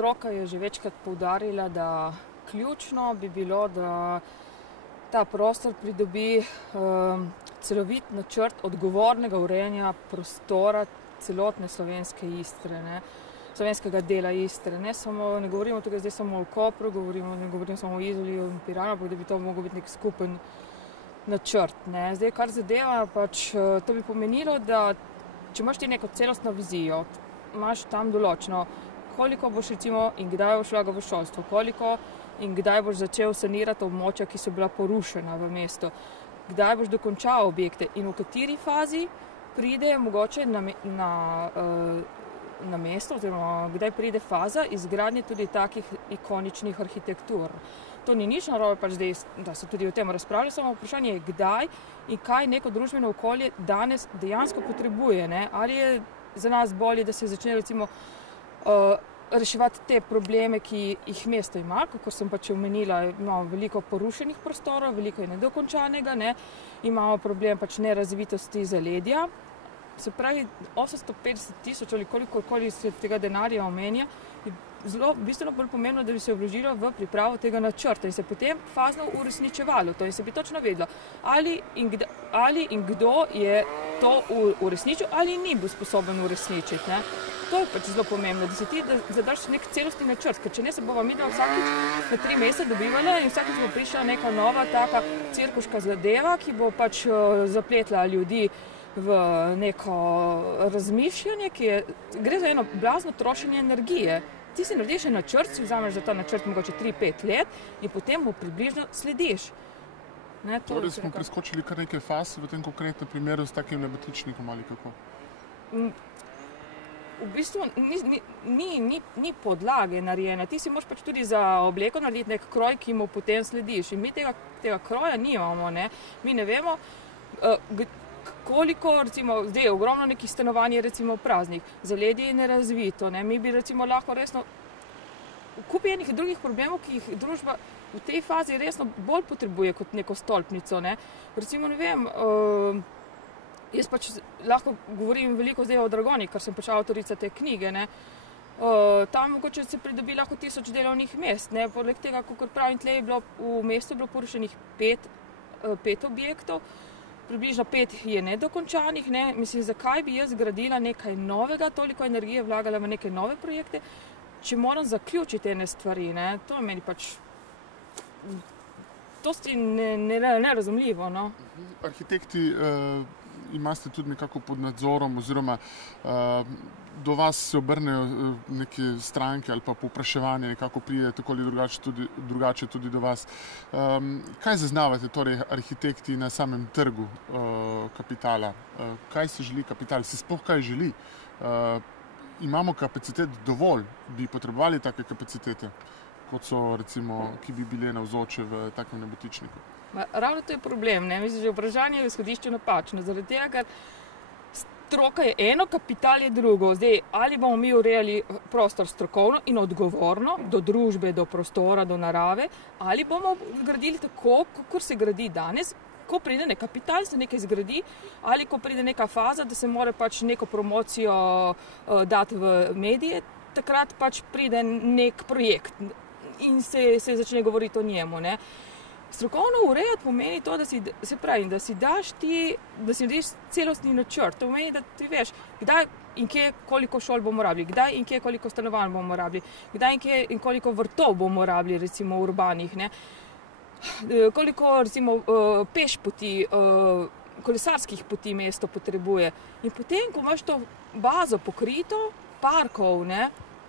stroka je že večkrat poudarila, da ključno bi bilo, da ta prostor pridobi celovit načrt odgovornega urejanja prostora celotne slovenske Istre, slovenskega dela Istre. Ne govorimo tukaj zdaj samo o Kopru, ne govorimo samo o Izoli in Piranu, ampak da bi to mogel biti nek skupen načrt. Zdaj, kar zadeva, to bi pomenilo, da če imaš ti neko celostno vizijo, imaš tam določeno, koliko boš recimo in kdaj boš vlagal v šolstvo, koliko in kdaj boš začel sanirati območja, ki so bila porušena v mestu, kdaj boš dokončal objekte in v kateri fazi pride mogoče na mesto, oziroma kdaj pride faza izgradnje tudi takih ikoničnih arhitektur. To ni nič narobe, zdaj, da se tudi o tem razpravlja, samo vprašanje je, kdaj in kaj neko družbeno okolje danes dejansko potrebuje. Ali je za nas bolje, da se začne recimo reševati te probleme, ki jih mesto ima, kako sem omenila, imamo veliko porušenih prostorov, veliko je nedokončanega, imamo problem nerazvitosti zaledja. Se pravi, 850 tisoč ali kolikokoli se tega denarja omenja, je zelo bistveno bolj pomembno, da bi se vložilo v pripravo tega načrta in se potem fazno uresničevalo to in se bi točno vedelo, ali in kdo je to uresničil ali ni bil sposoben uresničiti. To je zelo pomembno, da si ti zadaš nek celostni načrt, ker če ne se bova midva vsakič na 3 mesece dobivala in vsakič bo prišla neka nova taka cirkuška zadeva, ki bo zapletla ljudi v neko razmišljanje, gre za eno blazno trošenje energije. Ti si narediš en načrt, si vzameš za ta načrt mogoče 3-5 let in potem mu približno slediš. Torej smo preskočili kar nekaj faz v tem konkretnem primeru s takim nebotičnikom ali kako? V bistvu ni podlage narejene. Ti si moraš tudi za obleko narediti nek kroj, ki mu potem slediš. In mi tega kroja nimamo. Mi ne vemo, koliko, recimo, zdaj je ogromno nekih stanovanj recimo praznih, zaledje je nerazvito. Mi bi recimo lahko resno kupi enih drugih problemov, ki jih družba v tej fazi resno bolj potrebuje kot neko stolpnico. Recimo, ne vem, jaz lahko govorim veliko zdaj o Dragoni, ker sem avtorica te knjige. Tam mogoče se pridobi lahko 1000 delovnih mest. Poleg tega, kot pravim, tle je bilo v mestu porušenih 5 objektov, približno 5 je nedokončanih. Mislim, zakaj bi jaz gradila nekaj novega, toliko energije vlagala v neke nove projekte, če moram zaključiti ene stvari. To je meni dosti nerazumljivo. Arhitekti imate tudi nekako pod nadzorom oziroma do vas se obrnejo neke stranke ali pa povpraševanje nekako pride tako ali drugače tudi do vas. Kaj zaznavate torej arhitekti na samem trgu kapitala? Kaj si želi kapital? Si sploh kaj želi? Imamo kapacitet dovolj? Bi potrebovali take kapacitete, kot so recimo, ki bi bile navzoče v takem nebotičniku? Ravno to je problem. Mislim, že vprašanje je v izhodišču napačno. Zaradi tega, ker stroka je eno, kapital je drugo. Zdaj, ali bomo mi urejali prostor strokovno in odgovorno do družbe, do prostora, do narave, ali bomo gradili tako, kot se gradi danes, ko pride nek kapital, se nekaj zgradi, ali ko pride neka faza, da se mora neko promocijo dati v medije, takrat pride nek projekt in se začne govoriti o njemu. Strokovno urejati pomeni to, da si daš celostni načrt. To pomeni, da ti veš, kdaj in kje koliko šol bomo rabili, kdaj in kje koliko stanovanj bomo rabili, kdaj in kje in koliko vrtov bomo rabili, recimo urbanih, koliko recimo pešpoti, kolesarskih poti mesto potrebuje. In potem, ko imaš to bazo pokrito, parkov,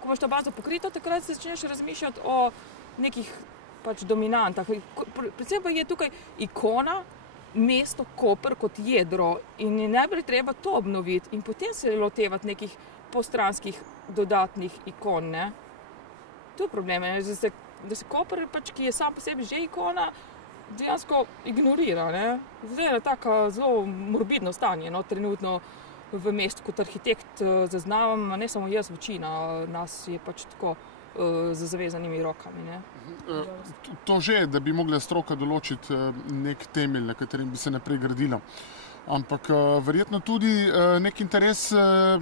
ko imaš to bazo pokrito, takrat se začneš razmišljati o nekih dominantah. Predvsem pa je tukaj ikona, mesto Koper kot jedro in najprej treba to obnoviti in potem se lotevati nekih postranskih dodatnih ikon. To je problem, da se Koper, ki je sam po sebi že ikona, dejansko ignorira. Zdaj je tako zelo morbidno stanje, trenutno v mestu kot arhitekt zaznavam, ne samo jaz, večina nas je tako z zavezanimi rokami. To že, da bi mogla stroka določiti nek temelj, na katerem bi se naprej gradilo. Ampak verjetno tudi nek interes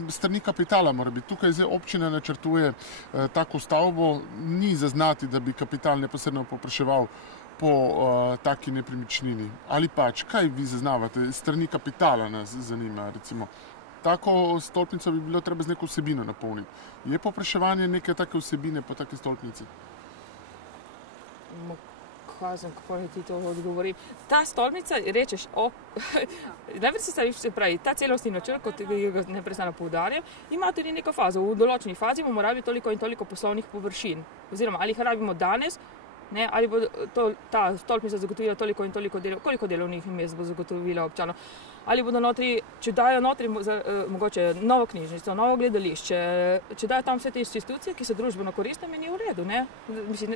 strani kapitala mora biti. Tukaj zdaj občina načrtuje tako stavbo, ni zaznati, da bi kapital neposredno povpraševal po taki nepremičnini. Ali pač, kaj vi zaznavate? Strani kapitala nas zanima, recimo. Tako stolpnico bi bilo treba z neko vsebino napolniti. Je povpraševanje neke take vsebine po taki stolpnici? Kako ti to odgovorim. Ta stolpnica, rečeš, največ se pravi, ta celostni načrt, kot ga neprestano poudarjam, ima tudi neko fazo. V določeni fazi bomo rabili toliko in toliko poslovnih površin. Oziroma, ali jih rabimo danes, ne, ali bo ta stolpnica zagotovila toliko in toliko koliko delovnih mest bo zagotovila občanov. Ali bodo notri, če dajo notri mogoče novo knjižnico, novo gledališče, če dajo tam vse te institucije, ki so družbeno koristne, meni je v redu, ne? Mislim,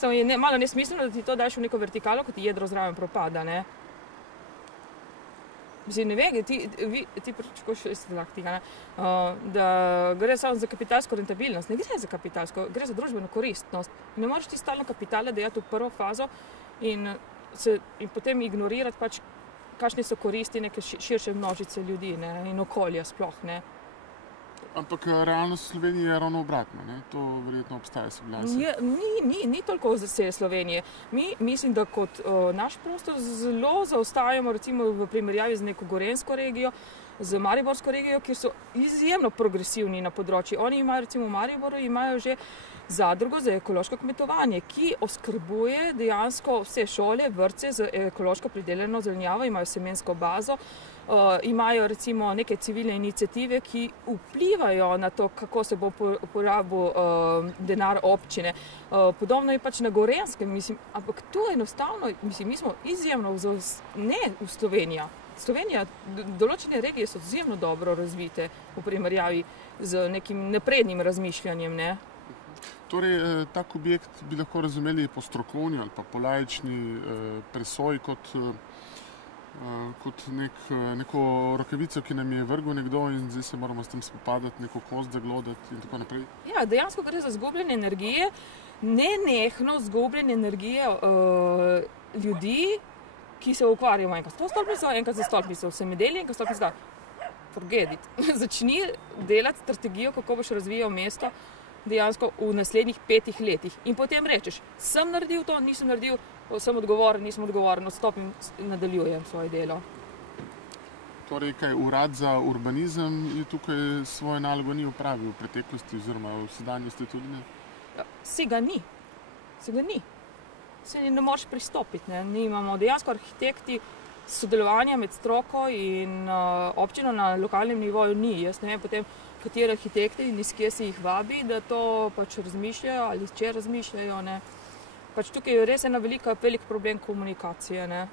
samo je malo nesmiselno, da ti to daš v neko vertikalo, ko ti jedro zraven propada, ne? Mislim, ne ve, ti pričakoš tega, da gre samo za kapitalsko rentabilnost. Ne gre za kapitalsko, gre za družbeno koristnost. Ne moreš ti stalno kapitale dajati v prvo fazo in potem ignorirati pač, kakšne so koristi neke širše množice ljudi, ne, in okolja sploh, ne. Ampak realnost Slovenije je ravno obratno, ne? To verjetno obstaja soglasje. Ni toliko vse Slovenije. Mi mislim, da kot naš prostor zelo zaostajamo recimo v primerjavi z neko gorenjsko regijo, z mariborsko regijo, kjer so izjemno progresivni na področju. Oni imajo recimo v Mariboru imajo že zadrugo za ekološko kmetovanje, ki oskrbuje dejansko vse šole, vrtce z ekološko pridelano zelenjavo, imajo semensko bazo, imajo recimo neke civilne iniciative, ki vplivajo na to, kako se bo porabil denar občine. Podobno je pač na Gorenjskem, mislim, ampak tu enostavno, mislim, mi smo izjemno ne v Slovenija. Slovenija, določene regije so izjemno dobro razvite v primerjavi z nekim naprednim razmišljanjem, ne? Torej, tak objekt bi lahko razumeli po strokovni ali pa po laični presoji kot neko rokavico, ki nam je vrgel nekdo in zdaj se moramo s tem spopadati, neko kost zaglodati in tako naprej. Ja, dejansko gre za izgubljanje energije, nenehno izgubljanje energije ljudi, ki se ukvarjamo enkrat s to stolpnico, enkrat za stolpnico v Semedeli, enkrat stolpnico forget it. Začni delati strategijo, kako boš razvijal mesto dejansko v naslednjih 5 letih. In potem rečeš, sem naredil to, nisem naredil, sem odgovoren, nisem odgovoren, odstopim, nadaljujem svoje delo. Torej, kaj urad za urbanizem je tukaj svojo nalogo ni opravil v preteklosti oziroma v sedanjosti tudi ne? Se ga ni. Se ne moreš pristopiti, ne. Mi imamo dejansko arhitekti sodelovanja med stroko in občino na lokalnem nivoju ni. Jaz ne vem potem, kateri arhitekti in iz kje si jih vabi, da to pač razmišljajo ali če razmišljajo, ne. Pač tukaj je res velik problem komunikacije, ne.